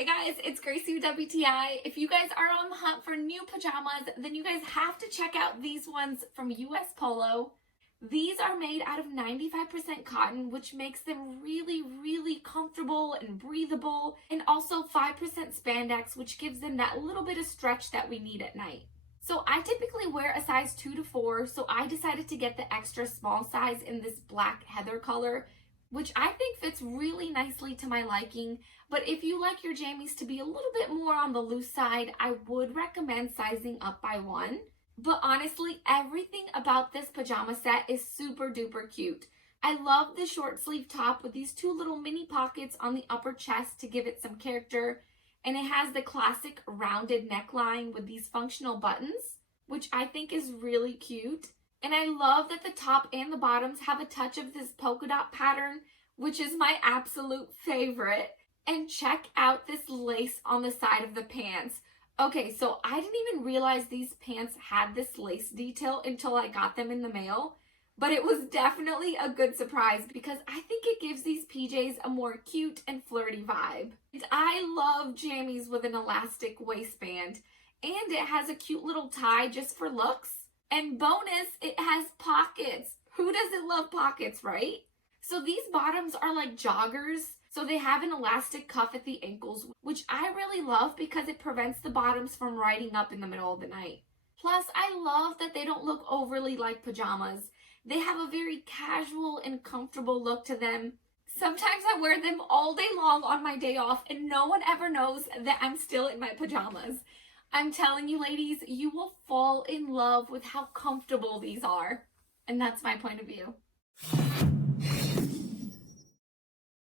Hey guys, it's Gracie with WTI. If you guys are on the hunt for new pajamas, then you guys have to check out these ones from US Polo. These are made out of 95% cotton, which makes them really, really comfortable and breathable, and also 5% spandex, which gives them that little bit of stretch that we need at night. So I typically wear a size 2 to 4, so I decided to get the extra small size in this black heather color, which I think fits really nicely to my liking. But if you like your jammies to be a little bit more on the loose side, I would recommend sizing up by 1. But honestly, everything about this pajama set is super duper cute. I love the short sleeve top with these 2 little mini pockets on the upper chest to give it some character. And it has the classic rounded neckline with these functional buttons, which I think is really cute. And I love that the top and the bottoms have a touch of this polka dot pattern, which is my absolute favorite. And check out this lace on the side of the pants. Okay, so I didn't even realize these pants had this lace detail until I got them in the mail. But it was definitely a good surprise because I think it gives these PJs a more cute and flirty vibe. And I love jammies with an elastic waistband. And it has a cute little tie just for looks. And bonus, it has pockets. Who doesn't love pockets, right? So these bottoms are like joggers. So they have an elastic cuff at the ankles, which I really love because it prevents the bottoms from riding up in the middle of the night. Plus, I love that they don't look overly like pajamas. They have a very casual and comfortable look to them. Sometimes I wear them all day long on my day off and no one ever knows that I'm still in my pajamas. I'm telling you ladies, you will fall in love with how comfortable these are. And that's my point of view.